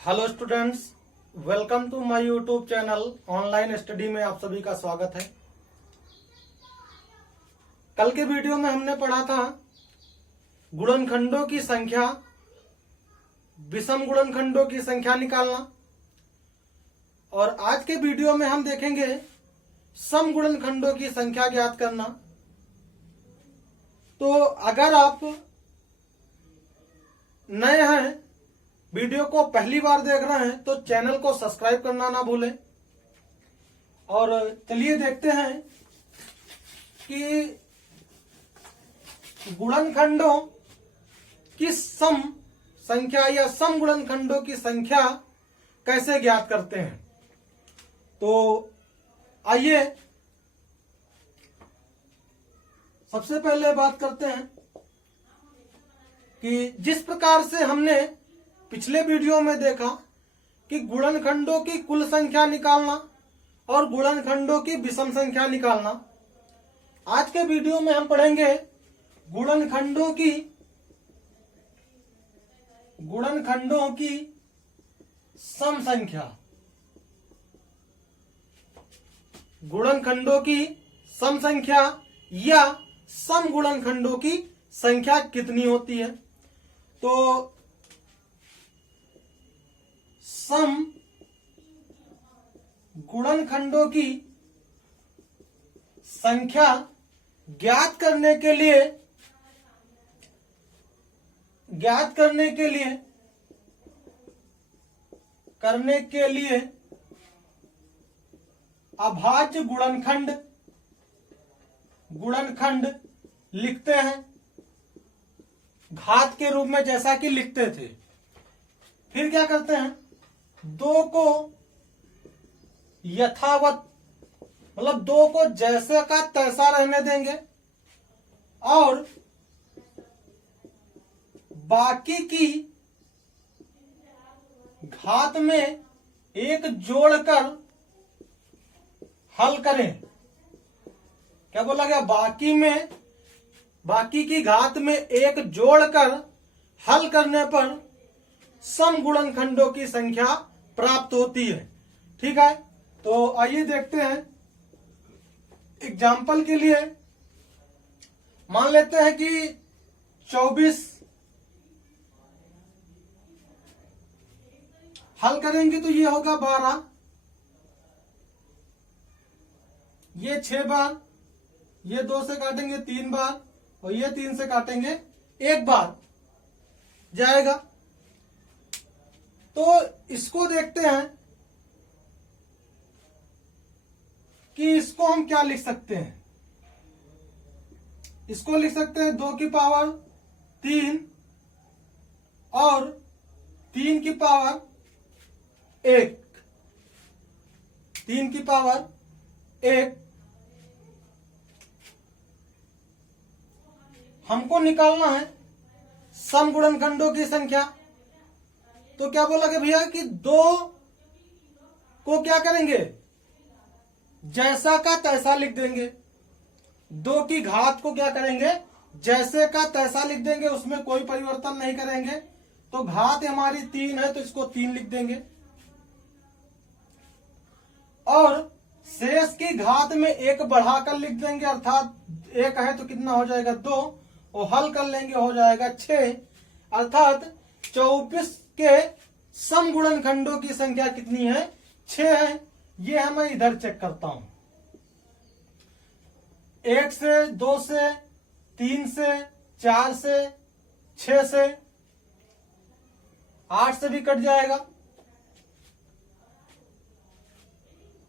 Hello students, welcome to my YouTube channel online study में आप सभी का स्वागत है। कल के वीडियो में हमने पढ़ा था गुणनखंडों की संख्या, विषम गुणनखंडों की संख्या निकालना, और आज के वीडियो में हम देखेंगे सम गुणनखंडों की संख्या ज्ञात करना। तो अगर आप नए हैं, वीडियो को पहली बार देख रहे हैं, तो चैनल को सब्सक्राइब करना ना भूलें। और चलिए देखते हैं कि गुणनखंडों की सम संख्या या सम गुणनखंडों की संख्या कैसे ज्ञात करते हैं। तो आइए सबसे पहले बात करते हैं कि जिस प्रकार से हमने पिछले वीडियो में देखा कि गुणनखंडों की कुल संख्या निकालना और गुणनखंडों की विषम संख्या निकालना, आज के वीडियो में हम पढ़ेंगे गुणनखंडों की सम संख्या। गुणनखंडों की सम संख्या या सम गुणनखंडों की संख्या कितनी होती है। तो सम गुणनखंडों की संख्या ज्ञात करने के लिए अभाज्य गुणनखंड लिखते हैं, घात के रूप में जैसा कि लिखते थे। फिर क्या करते हैं, दो को यथावत मतलब दो को जैसे का तैसा रहने देंगे और बाकी की घात में एक जोड़कर हल करें। क्या बोला गया, बाकी की घात में एक जोड़कर हल करने पर सम गुणनखंडों की संख्या प्राप्त होती है। ठीक है, तो आइए देखते हैं। एग्जाम्पल के लिए मान लेते हैं कि 24 हल करेंगे तो ये होगा 12, ये 6 बार, ये 2 से काटेंगे 3 बार और ये 3 से काटेंगे 1 बार जाएगा। तो इसको देखते हैं कि इसको हम क्या लिख सकते हैं। इसको लिख सकते हैं 2 की पावर 3 और 3 की पावर 1। 3 की पावर 1 हमको निकालना है सम गुणनखंडों की संख्या। तो क्या बोला कि भैया कि 2 को क्या करेंगे, जैसा का तैसा लिख देंगे। 2 की घात को क्या करेंगे, जैसे का तैसा लिख देंगे, उसमें कोई परिवर्तन नहीं करेंगे। तो घात हमारी 3 है तो इसको 3 लिख देंगे और शेष की घात में 1 बढ़ाकर लिख देंगे, अर्थात 1 है तो कितना हो जाएगा 2, और हल कर लेंगे हो जाएगा 6। अर्थात 24 के सम गुणनखंडों की संख्या कितनी है, 6 है। ये मैं इधर चेक करता हूं। 1 से, 2 से, 3 से, 4 से, 6 से, 8 से भी कट जाएगा,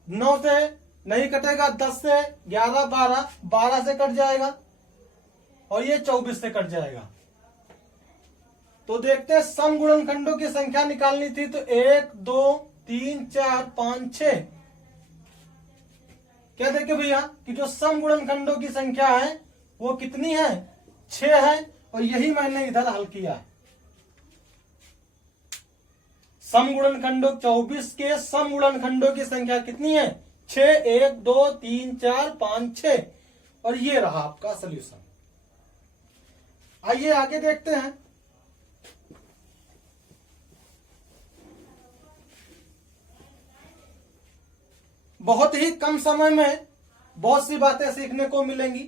9 से नहीं कटेगा, 10 से, 11, 12 से कट जाएगा और ये 24 से कट जाएगा। तो देखते हैं सम गुणनखंडों की संख्या निकालनी थी। तो 1, 2, 3, 4, 5, 6। क्या देखे भैया कि जो सम गुणनखंडों की संख्या है वो कितनी है, 6 है, और यही मैंने इधर हल किया है। सम गुणनखंडों 24 के सम गुणनखंडों की संख्या कितनी है, 6। 1, 2, 3, 4, 5, 6, और ये रहा आपका सोल्यूशन। आइए आगे देखते हैं। बहुत ही कम समय में बहुत सी बातें सीखने को मिलेंगी।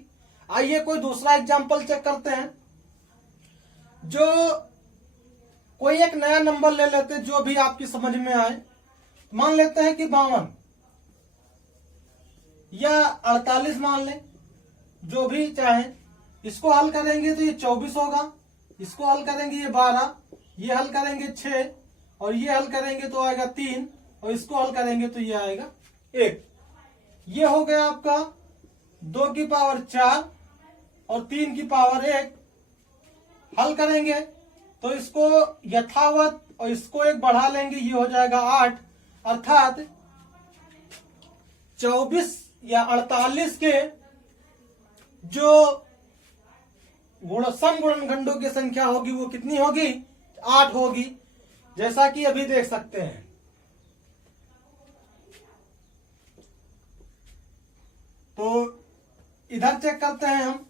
आइए कोई दूसरा एग्जाम्पल चेक करते हैं। जो कोई एक नया नंबर ले लेते हैं जो भी आपकी समझ में आए। मान लेते हैं कि 52 या 48 मान लें, जो भी चाहे। इसको हल करेंगे तो ये 24 होगा, इसको हल करेंगे ये 12, ये हल करेंगे 6, और ये हल करेंगे तो आएगा 3, और इसको हल करेंगे तो ये आएगा 1। ये हो गया आपका 2 की पावर 4 और 3 की पावर 1। हल करेंगे तो इसको यथावत और इसको 1 बढ़ा लेंगे, ये हो जाएगा 8। अर्थात 24 या 48 के जो सम गुणनखंडों की संख्या होगी वो कितनी होगी? 8 होगी, जैसा कि अभी देख सकते हैं। तो इधर चेक करते हैं हम।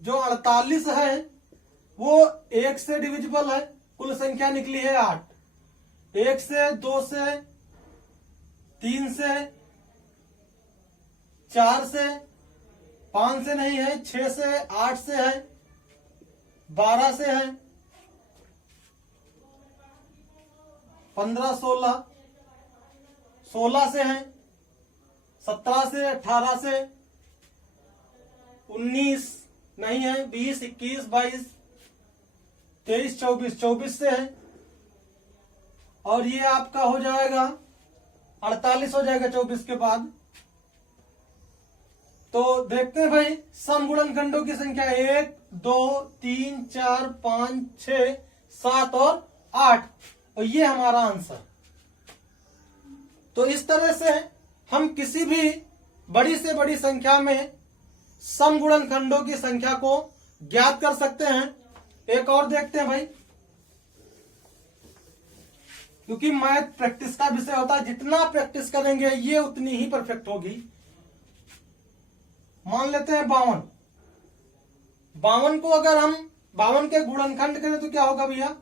जो 48 है वो 1 से डिविजिबल है, कुल संख्या निकली है 8। 1 से, 2 से, 3 से, 4 से, 5 से नहीं है, 6 से, 8 से है, 12 से है, 15, 16, 16 से है, 17 से, 18 से, 19 नहीं है, 20, 21, 22, 23, 24, 24 से है, और ये आपका हो जाएगा 48 हो जाएगा 24 के बाद। तो देखते हैं भाई, सम गुणनखंडों की संख्या 1, 2, 3, 4, 5, 6, 7 और 8, और ये हमारा आंसर। तो इस तरह से हम किसी भी बड़ी से बड़ी संख्या में सम गुणनखंडों की संख्या को ज्ञात कर सकते हैं। एक और देखते हैं भाई, क्योंकि मैथ प्रैक्टिस का विषय होता है, जितना प्रैक्टिस करेंगे ये उतनी ही परफेक्ट होगी। मान लेते हैं 52। 52 को अगर हम 52 के गुणनखंड करें तो क्या होगा भैया?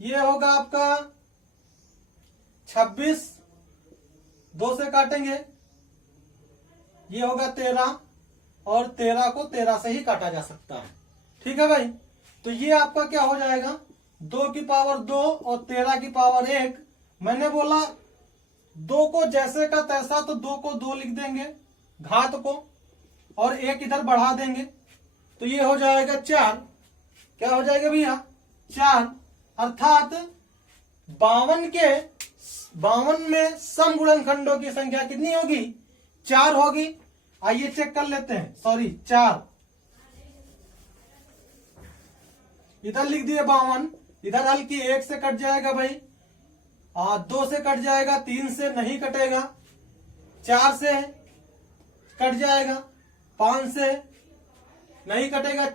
ये होगा आपका 26, 2 से काटेंगे, ये होगा 13, और 13 को 13 से ही काटा जा सकता है। ठीक है भाई, तो ये आपका क्या हो जाएगा? 2 की पावर 2 और 13 की पावर 1। मैंने बोला 2 को जैसे का तैसा, तो 2 को 2 लिख देंगे घात को, और 1 इधर बढ़ा देंगे, तो ये हो जाएगा 4। क्या हो जाएगा भैया? 4। अर्थात 52 में सम गुणनखंडों की संख्या कितनी होगी? 4 होगी। आइए चेक कर लेते हैं। सॉरी, 4 इधर लिख दिए 52, इधर हल की 1 से कट जाएगा भाई, 2 से कट जाएगा, 3 से नहीं कटेगा, 4 से कट जाएगा, 5 से नहीं कटेगा,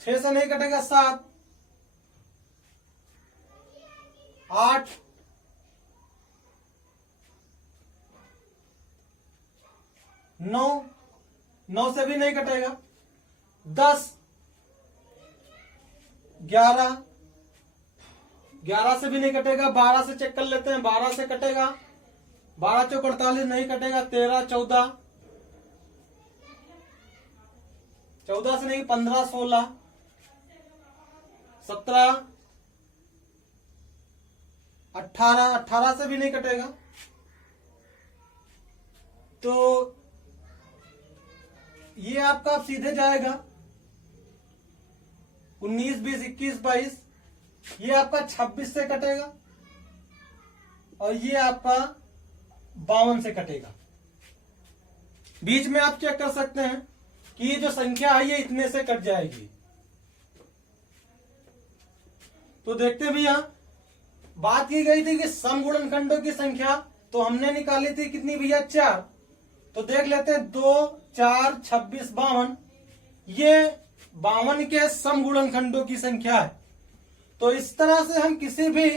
6 से नहीं कटेगा, 7, 8, 9 से भी नहीं कटेगा, 10, 11 से भी नहीं कटेगा, 12 से चेक कर लेते हैं, 12 से कटेगा, 12 चौक 48 नहीं कटेगा, 13, 14 से नहीं, 15, 16, 17, 18 से भी नहीं कटेगा। तो ये आपका सीधे जाएगा 19, 20, 21, 22, ये आपका 26 से कटेगा, और ये आपका 52 से कटेगा। बीच में आप चेक कर सकते हैं कि ये जो संख्या है ये इतने से कट जाएगी। तो देखते हैं भैया, बात की गई थी कि सम गुणनखंडों की संख्या, तो हमने निकाली थी कितनी भैया? 4। तो देख लेते हैं, 2, 4, 26, 52, ये 52 के सम गुणनखंडों की संख्या है। तो इस तरह से हम किसी भी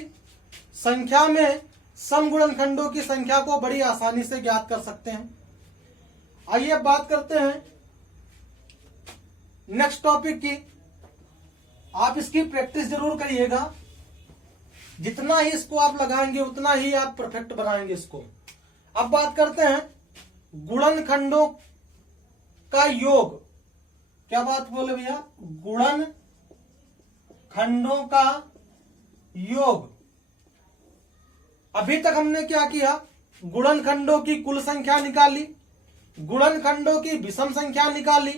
संख्या में सम गुणनखंडों की संख्या को बड़ी आसानी से ज्ञात कर सकते हैं। आइए अब बात करते हैं नेक्स्ट टॉपिक की। आप इसकी प्रैक्टिस जरूर करिएगा। जितना ही इसको आप लगाएंगे उतना ही आप परफेक्ट बनाएंगे इसको। अब बात करते हैं गुणनखंडों का योग। क्या बात बोले भैया? गुणनखंडों का योग। अभी तक हमने क्या किया? गुणनखंडों की कुल संख्या निकाली, गुणनखंडों की विषम संख्या निकाली,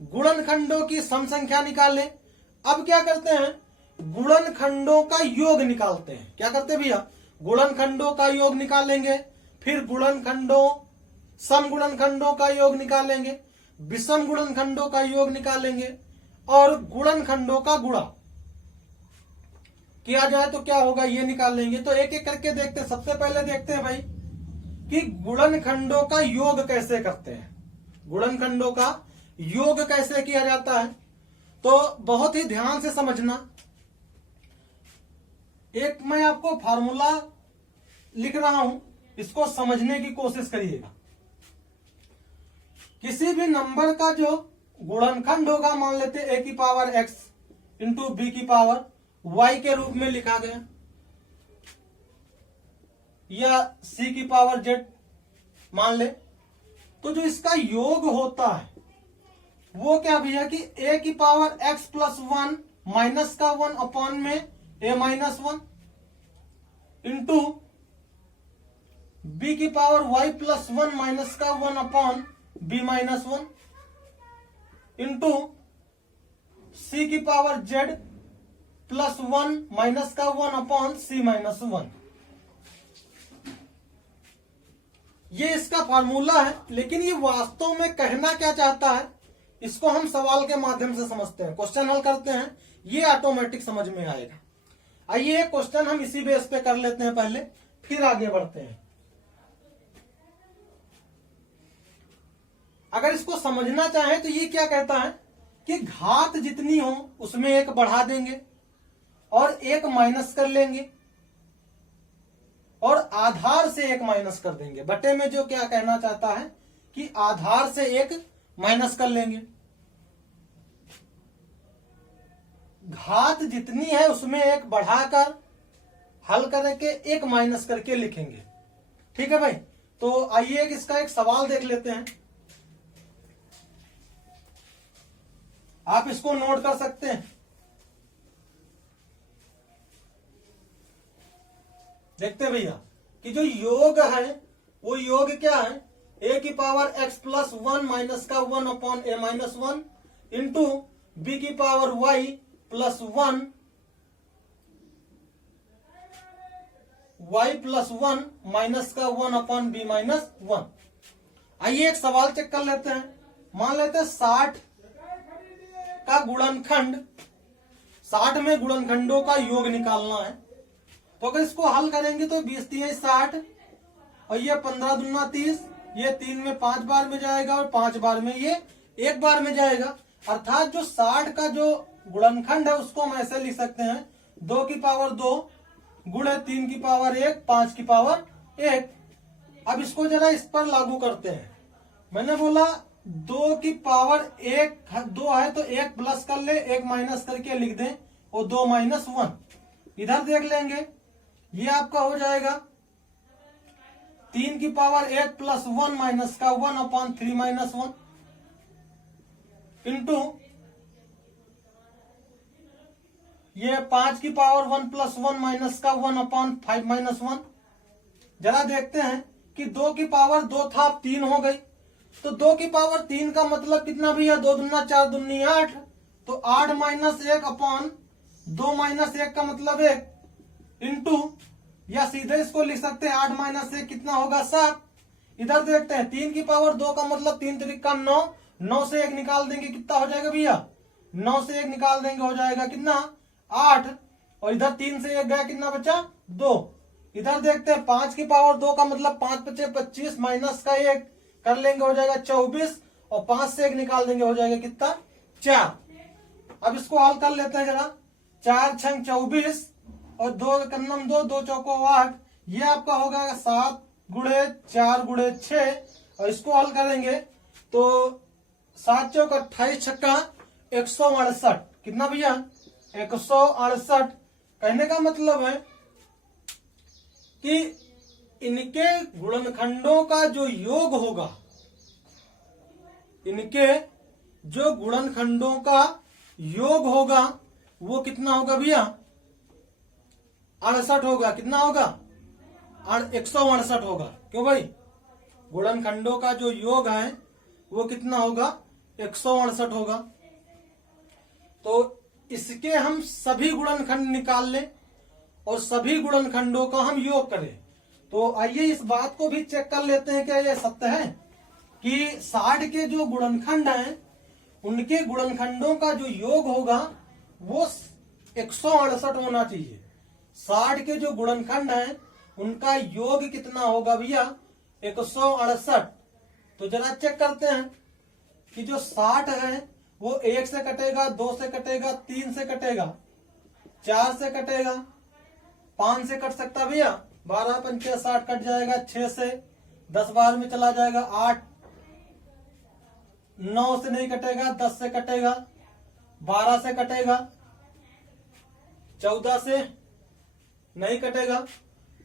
गुणनखंडों की सम संख्या निकाले। अब क्या करते हैं? गुणनखंडों का योग निकालते हैं। क्या करते हैं भैया? गुणनखंडों का योग निकालेंगे, फिर गुणनखंडों सम गुणनखंडों का योग निकालेंगे, विषम गुणनखंडों का योग निकालेंगे और गुणनखंडों का गुणा किया जाए तो क्या होगा ये निकाल लेंगे। तो एक एक करके देखते हैं। सबसे पहले देखते हैं भाई कि गुणनखंडों का योग कैसे करते हैं। गुणनखंडों का योग कैसे किया जाता है तो बहुत ही ध्यान से समझना। एक मैं आपको फार्मूला लिख रहा हूं, इसको समझने की कोशिश करिएगा। किसी भी नंबर का जो गुणनखंड होगा, मान लेते a की पावर x इंटू बी की पावर y के रूप में लिखा गया, या c की पावर z मान ले, तो जो इसका योग होता है वो क्या भैया कि a की पावर x प्लस 1 माइनस का 1 अपॉन में a माइनस 1 इंटू b की पावर y प्लस 1 माइनस का 1 upon b minus 1 into c की पावर z प्लस 1 माइनस का 1 अपॉन c माइनस 1। ये इसका फार्मूला है, लेकिन ये वास्तव में कहना क्या चाहता है इसको हम सवाल के माध्यम से समझते हैं। क्वेश्चन हल करते हैं, ये ऑटोमेटिक समझ में आएगा। आइए क्वेश्चन हम इसी बेस पे कर लेते हैं पहले, फिर आगे बढ़ते हैं। अगर इसको समझना चाहें तो ये क्या कहता है कि घात जितनी हो उसमें एक बढ़ा देंगे और एक माइनस कर लेंगे और आधार से एक माइनस कर देंगे। बटे में जो क्या कहना चाहता है कि आधार से एक माइनस कर लेंगे। घात जितनी है उसमें एक बढ़ाकर हल करके एक माइनस करके लिखेंगे। ठीक है भाई, तो आइए इसका एक सवाल देख लेते हैं। आप इसको नोट कर सकते हैं। देखते हैं भैया कि जो योग है वो योग क्या है? a की पावर x प्लस 1 माइनस का 1 upon a minus 1 into B की power y plus 1 y plus 1 minus का 1 अपॉन b माइनस 1। आइए एक सवाल चेक कर लेते हैं। मान लेते हैं 60 का गुणनखंड, 60 में गुणनखंडों का योग निकालना है। तो अगर इसको हल करेंगे तो 20 3 60 और ये 15 दूना 30, ये 3 में 5 बार में जाएगा और 5 बार में ये 1 बार में जाएगा। अर्थात जो 60 का जो गुणनखंड है उसको हम ऐसे लिख सकते हैं 2 की पावर 2 गुणे 3 की पावर 1 5 की पावर 1। अब इसको जरा इस पर लागू करते हैं। मैंने बोला 2 की पावर 1 2 है तो 1 प्लस कर ले, 1 माइनस करके लिख दें और 2 माइनस 1। इधर देख लेंगे, ये आपका हो जाएगा 3 की पावर 1 प्लस 1 माइनस का 1 अपॉन 3 माइनस 1 इंटू ये 5 की पावर 1 प्लस 1 माइनस का 1 अपॉन 5 माइनस 1। जरा देखते हैं कि 2 की पावर 2 था, अब 3 हो गई। तो 2 की पावर 3 का मतलब कितना भी है? 2 दूना 4 दूनी 8, तो 8 माइनस 1 अपॉन 2 माइनस 1 का मतलब 1 इंटू, या सीधे इसको लिख सकते हैं 8 माइनस 1 कितना होगा 7। इधर देखते हैं 3 की पावर 2 का मतलब 3 त्रिका 9, 9 से 1 निकाल देंगे कितना हो जाएगा भैया? 9 से 1 निकाल देंगे हो जाएगा कितना? 8। और इधर 3 से 1 गया कितना बचा? 2। इधर देखते हैं 5 की पावर 2 का मतलब 5 बचे 25 माइनस का 1 कर लेंगे हो जाएगा 24 और 5 से 1 निकाल देंगे हो जाएगा कितना? 4। अब इसको हल कर लेते हैं जरा। 4 छंग 24 और 2 कन्नम 2 2 चौको 8, ये आपका होगा 7 गुणे 4 गुणे 6। और इसको हल करेंगे तो 7 चौक 28 छक्का 168 कितना भैया? 168। कहने का मतलब है कि इनके गुणनखंडों का जो योग होगा, इनके जो गुणनखंडों का योग होगा वो कितना होगा भैया? 68 होगा। कितना होगा? 168 होगा। क्यों भाई? गुणनखंडों का जो योग है वो कितना होगा? 168 होगा। तो इसके हम सभी गुणनखंड निकाल लें और सभी गुणनखंडों का हम योग करें। तो आइए इस बात को भी चेक कर लेते हैं, क्या यह सत्य है कि 60 के जो गुणनखंड हैं उनके गुणनखंडों का जो योग होगा वो 168 होना चाहिए। 60 के जो गुणनखंड हैं उनका योग कितना होगा भैया? 168। तो जरा चेक करते हैं कि जो 60 है वो 1 से कटेगा, 2 से कटेगा, 3 से कटेगा, 4 से कटेगा, 5 से कट सकता भैया, 12 पंचे 60 कट जाएगा, 6 से 10 बार में चला जाएगा, 8, 9 से नहीं कटेगा, 10 से कटेगा, 12 से कटेगा, 14 से नहीं कटेगा,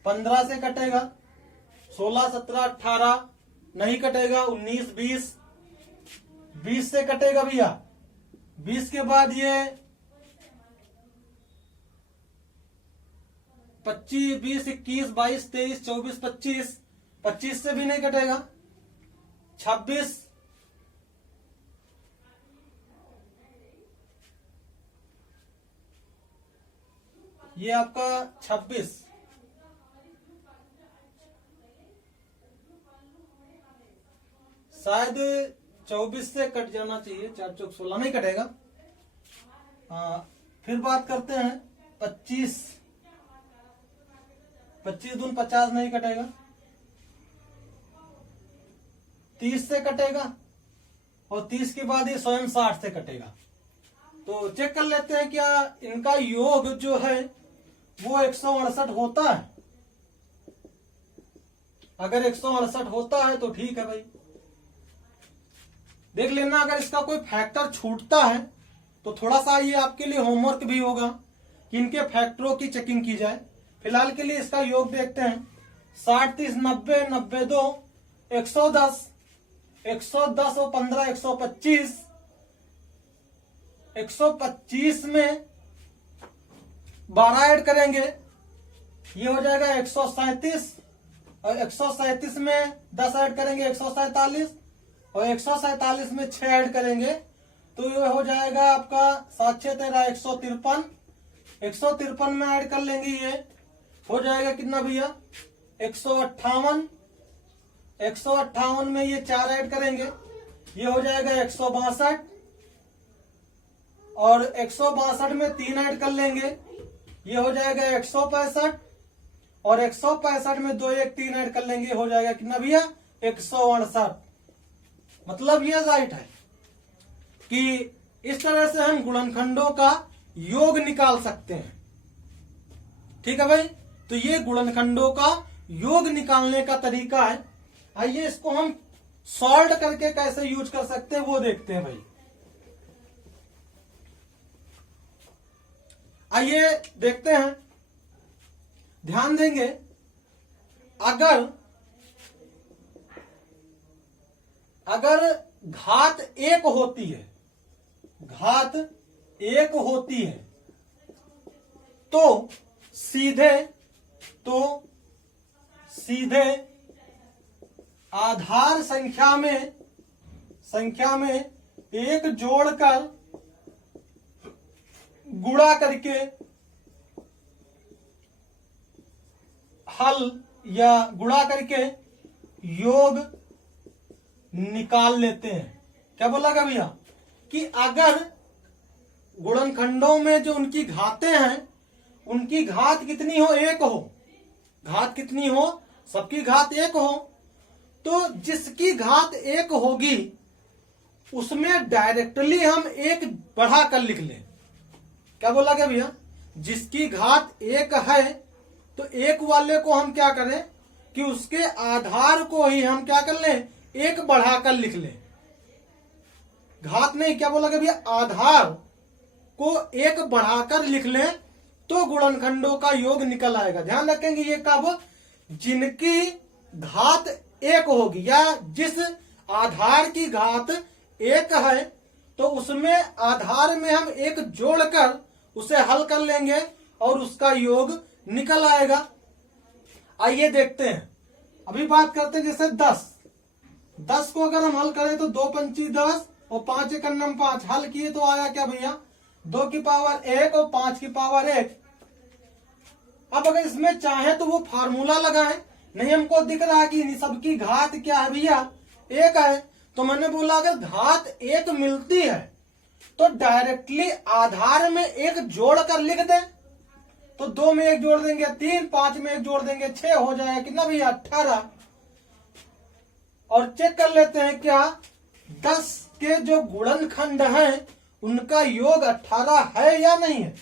15 से कटेगा, 16, 17, 18 नहीं कटेगा, 19, 20 से कटेगा भैया। 20 के बाद ये 25, 20, 21, 22, 23, 24, 25 से भी नहीं कटेगा, 26, ये आपका 26, शायद 24 से कट जाना चाहिए, 4 चौक 16 नहीं कटेगा। फिर बात करते हैं 25, 25 दून 50 नहीं कटेगा, 30 से कटेगा और 30 के बाद ये स्वयं 60 से कटेगा। तो चेक कर लेते हैं क्या इनका योग जो है वो 168 होता है। अगर 168 होता है तो ठीक है भाई, देख लेना। अगर इसका कोई फैक्टर छूटता है तो थोड़ा सा ये आपके लिए होमवर्क भी होगा कि इनके फैक्टरों की चेकिंग की जाए। फिलहाल के लिए इसका योग देखते हैं। 60, 30, 90, 92, 110, 110 और 15, 125, 125 में 12 ऐड करेंगे, ये हो जाएगा 137, और 137 में 10 ऐड करेंगे 147, और 147 में 6 ऐड करेंगे तो ये हो जाएगा आपका 7, 6, 13, 153। 153 में ऐड कर लेंगे, ये हो जाएगा कितना भैया? 158। 158 में ये 4 ऐड करेंगे, ये हो जाएगा 162, और 162 में 3 ऐड कर लेंगे, ये हो जाएगा 165, और 165 में 2, 1, 3 ऐड कर लेंगे, हो जाएगा कितना भैया? 168। मतलब ये राइट है कि इस तरह से हम गुणनखंडों का योग निकाल सकते हैं। ठीक है भाई, तो ये गुणनखंडों का योग निकालने का तरीका है। आइए इसको हम सॉल्व करके कैसे यूज कर सकते हैं वो देखते हैं भाई। आइए देखते हैं, ध्यान देंगे। अगर घात 1 होती है, घात 1 होती है तो सीधे आधार संख्या में 1 जोड़कर गुणा करके हल या गुणा करके योग निकाल लेते हैं। क्या बोला गया भैया? कि अगर गुणनखंडों में जो उनकी घातें हैं उनकी घात कितनी हो? 1 हो। घात कितनी हो? सबकी घात 1 हो। तो जिसकी घात 1 होगी उसमें डायरेक्टली हम 1 बढ़ा कर लिख लें। क्या बोला गया भैया? जिसकी घात 1 है तो 1 वाले को हम क्या करें कि उसके आधार को ही हम क्या कर लें? 1 बढ़ाकर लिख लें। घात नहीं, क्या बोला गया भैया? आधार को 1 बढ़ाकर लिख लें तो गुणनखंडों का योग निकल आएगा। ध्यान रखेंगे ये कब? जिनकी घात एक होगी या जिस आधार की घात एक है तो उसमें आधार में हम एक जोड़कर उसे हल कर लेंगे और उसका योग निकल आएगा। आइए देखते हैं। अभी बात करते हैं जैसे 10 को अगर हम हल करें तो 2 पंची 10 और 5 एक 5 हल किए तो आया क्या भैया 2 की पावर 1 और 5 की पावर 1। अब अगर इसमें चाहे तो वो फार्मूला लगाएं, नहीं हमको दिख रहा है कि इन सबकी घात क्या है भैया 1 है, तो मैंने बोला अगर घात 1 मिलती है तो डायरेक्टली आधार में 1 जोड़ कर लिख दें। तो 2 में 1 जोड़ देंगे 3, 5 में 1 जोड़ देंगे 6 हो जाएगा कितना भैया 18। और चेक कर लेते हैं क्या 10 के जो गुणनखंड हैं उनका योग 18 है या नहीं है।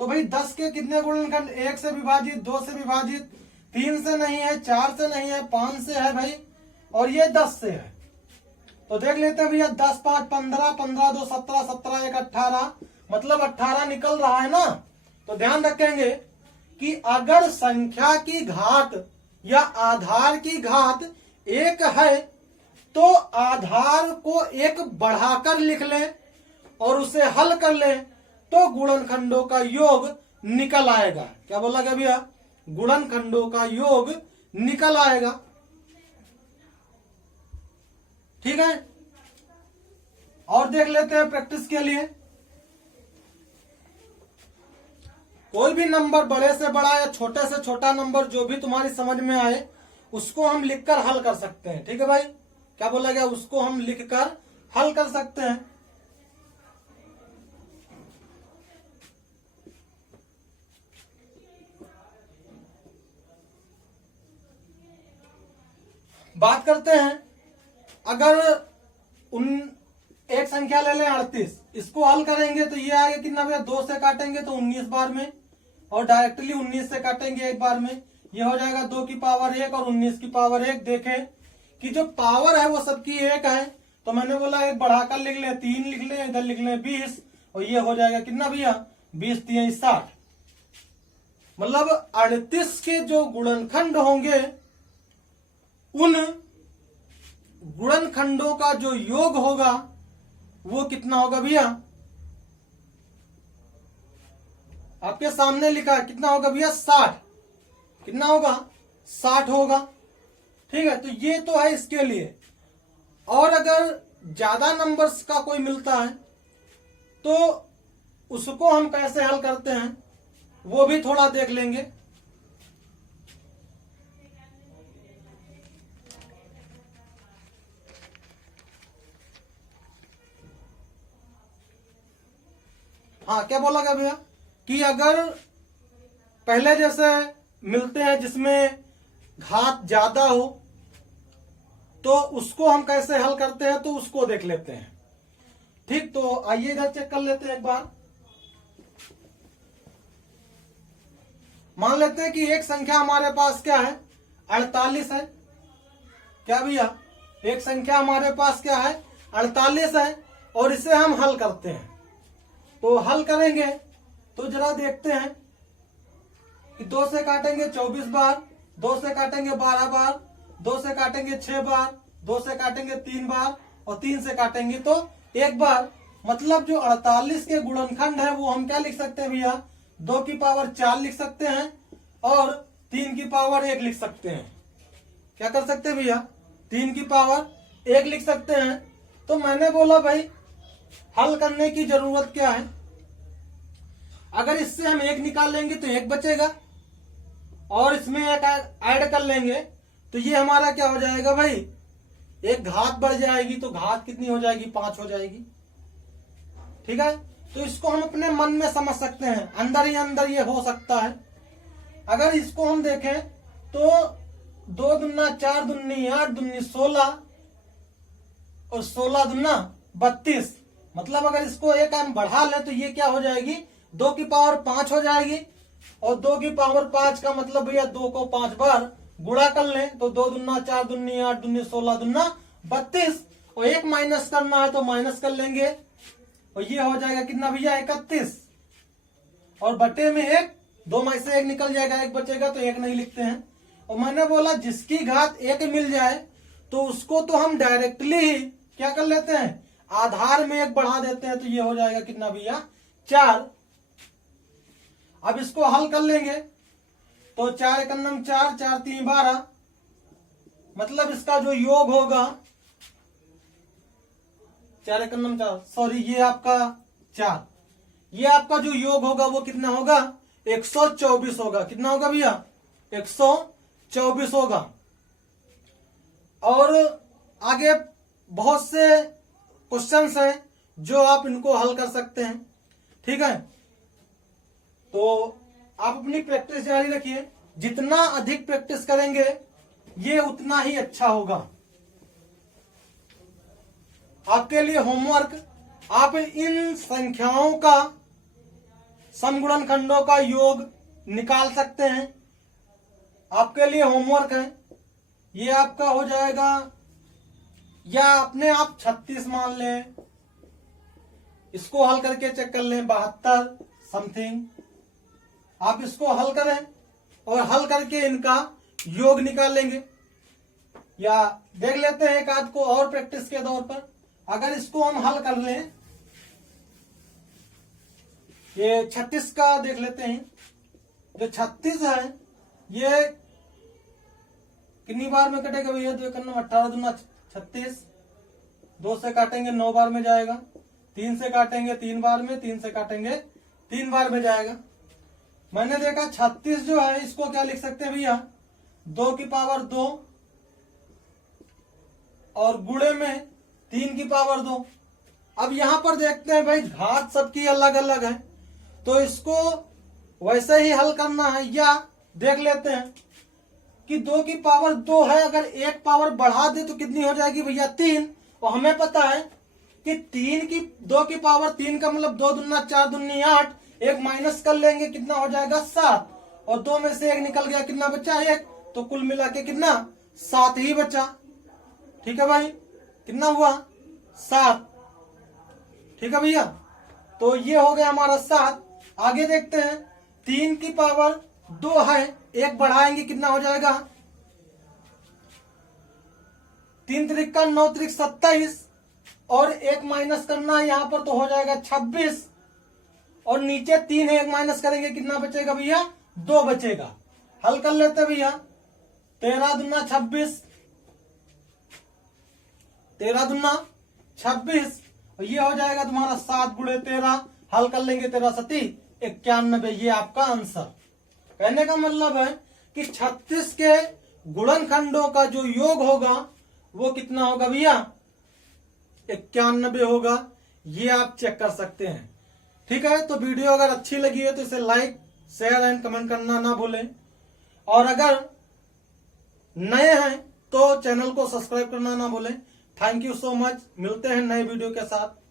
तो भाई 10 के कितने गुणनखंड 1 से विभाजित 2 से विभाजित 3 से नहीं है 4 से नहीं है 5 से है भाई और ये 10 से है। तो देख लेते हैं भैया 10 5 15 15 2 17 17 1 18 मतलब 18 निकल रहा है ना। तो ध्यान रखेंगे कि अगर संख्या की घात या आधार की घात 1 है तो आधार को 1 बढ़ाकर लिख लें और उसे हल कर लें तो गुणनखंडों का योग निकल आएगा। क्या बोला गया भैया गुणनखंडों का योग निकल आएगा। ठीक है और देख लेते हैं प्रैक्टिस के लिए कोई भी नंबर बड़े से बड़ा या छोटे से छोटा नंबर जो भी तुम्हारी समझ में आए उसको हम लिखकर हल कर सकते हैं। ठीक है भाई क्या बोला गया उसको हम लिखकर हल कर सकते हैं। बात करते हैं अगर एक संख्या ले लें 38 इसको हल करेंगे तो ये आएगा कितना भैया 2 से काटेंगे तो 19 बार में और डायरेक्टली 19 से काटेंगे एक बार में ये हो जाएगा 2 की पावर 1 और 19 की पावर 1। देखें कि जो पावर है वो सबकी 1 है तो मैंने बोला एक बढ़ाकर लिख लें 3 लिख लें इधर लिख लें 20 और ये हो जाएगा कितना भैया 20 3 60 मतलब 38 के जो गुणनखंड होंगे उन गुणनखंडों का जो योग होगा वो कितना होगा भैया आपके सामने लिखा है कितना होगा भैया 60। कितना होगा 60 होगा। ठीक है तो ये तो है इसके लिए। और अगर ज्यादा नंबर्स का कोई मिलता है तो उसको हम कैसे हल करते हैं वो भी थोड़ा देख लेंगे। हाँ क्या बोला गया भैया कि अगर पहले जैसे मिलते हैं जिसमें घात ज्यादा हो तो उसको हम कैसे हल करते हैं तो उसको देख लेते हैं। ठीक तो आइए इधर चेक कर लेते हैं एक बार। मान लेते हैं कि एक संख्या हमारे पास क्या है 48 है। क्या भैया एक संख्या हमारे पास क्या है 48 है और इसे हम हल करते हैं। तो हल करेंगे तो जरा देखते हैं कि 2 से काटेंगे 24 बार 2 से काटेंगे 12 बार 2 से काटेंगे 6 बार 2 से काटेंगे 3 बार और 3 से काटेंगे तो 1 बार। मतलब जो 48 के गुणनखंड है वो हम क्या लिख सकते हैं भैया 2 की पावर 4 लिख सकते हैं और 3 की पावर 1 लिख सकते हैं। क्या कर सकते हैं भैया 3 की पावर 1 लिख सकते हैं। तो मैंने बोला भाई हल करने की जरूरत क्या है अगर इससे हम 1 निकाल लेंगे तो 1 बचेगा और इसमें एक ऐड कर लेंगे तो ये हमारा क्या हो जाएगा भाई एक घात बढ़ जाएगी तो घात कितनी हो जाएगी 5 हो जाएगी। ठीक है तो इसको हम अपने मन में समझ सकते हैं अंदर ही अंदर ये हो सकता है। अगर इसको हम देखें तो 2 दूना 4 दूनी 8 दूनी 16 और 16 दूना 32 मतलब अगर इसको एक हम बढ़ा लें तो ये क्या हो जाएगी 2 की पावर 5 हो जाएगी और 2 की पावर 5 का मतलब भैया 2 को 5 बार गुणा कर लें तो 2 दूना 4 दूनी 8 दूनी 16 दूना 32 और 1 माइनस करना है तो माइनस कर लेंगे और ये हो जाएगा कितना भैया 31 और बटे में 1 2 में से 1 निकल जाएगा 1 बचेगा तो 1 नहीं लिखते हैं और मैंने बोला जिसकी घात 1 मिल जाए तो उसको तो हम डायरेक्टली ही क्या कर लेते हैं, आधार में 1 बढ़ा देते हैं, तो ये हो जाएगा कितना भैया, 4। अब इसको हल कर लेंगे तो 4 × 4, 4 × 3 = 12, मतलब इसका जो योग होगा 4 × 4, सॉरी ये आपका 4, ये आपका जो योग होगा वो कितना होगा, 124 होगा। कितना होगा भैया, 124 होगा। और आगे बहुत से क्वेश्चंस हैं जो आप इनको हल कर सकते हैं, ठीक है। तो आप अपनी प्रैक्टिस जारी रखिए, जितना अधिक प्रैक्टिस करेंगे ये उतना ही अच्छा होगा आपके लिए। होमवर्क, आप इन संख्याओं का समगुणन खंडों का योग निकाल सकते हैं, आपके लिए होमवर्क है। ये आपका हो जाएगा, या अपने आप 36 मान लें, इसको हल करके चेक कर लें, 72 समथिंग। आप इसको हल करें और हल करके इनका योग निकाल लेंगे, या देख लेते हैं एक आध को और प्रैक्टिस के तौर पर। अगर इसको हम हल कर लें, ये 36 का देख लेते हैं। जो 36 है ये कितनी बार में कटेगा भैया, 2 × 9 18 दूना 36, 2 से काटेंगे 9 बार में जाएगा, 3 से काटेंगे 3 बार में, 3 से काटेंगे 3 बार में जाएगा। मैंने देखा 36 जो है इसको क्या लिख सकते हैं भैया, 2 की पावर 2 और गुणे में 3 की पावर 2। अब यहां पर देखते हैं भाई घात सबकी अलग अलग है, तो इसको वैसे ही हल करना है, या देख लेते हैं कि 2 की पावर 2 है, अगर 1 पावर बढ़ा दे तो कितनी हो जाएगी भैया, 3। और हमें पता है कि 2 की पावर 3 का मतलब 2 दूना 4 दूनी 8, 1 माइनस कर लेंगे कितना हो जाएगा, 7, और 2 में से 1 निकल गया, कितना बचा, 1, तो कुल मिला के कितना, 7 ही बचा। ठीक है भाई, कितना हुआ, 7। ठीक है भैया, तो ये हो गया हमारा 7। आगे देखते हैं, 3 की पावर 2 है, 1 बढ़ाएंगे कितना हो जाएगा, 3 × 3 = 9, 3 × 27, और 1 माइनस करना है यहां पर तो हो जाएगा 26, और नीचे 3 है, 1 माइनस करेंगे कितना बचेगा भैया, 2 बचेगा। हल कर लेते भैया, 13 दूना 26, 13 दूना 26, और ये हो जाएगा तुम्हारा 7 × 13, हल कर लेंगे 13 × 7 = 91। ये आपका आंसर। कहने का मतलब है कि 36 के गुणनखंडों का जो योग होगा वो कितना होगा भैया, 91 होगा। ये आप चेक कर सकते हैं। ठीक है, तो वीडियो अगर अच्छी लगी है तो इसे लाइक, शेयर एंड कमेंट करना ना भूलें, और अगर नए हैं तो चैनल को सब्सक्राइब करना ना भूलें। थैंक यू सो मच, मिलते हैं नए वीडियो के साथ।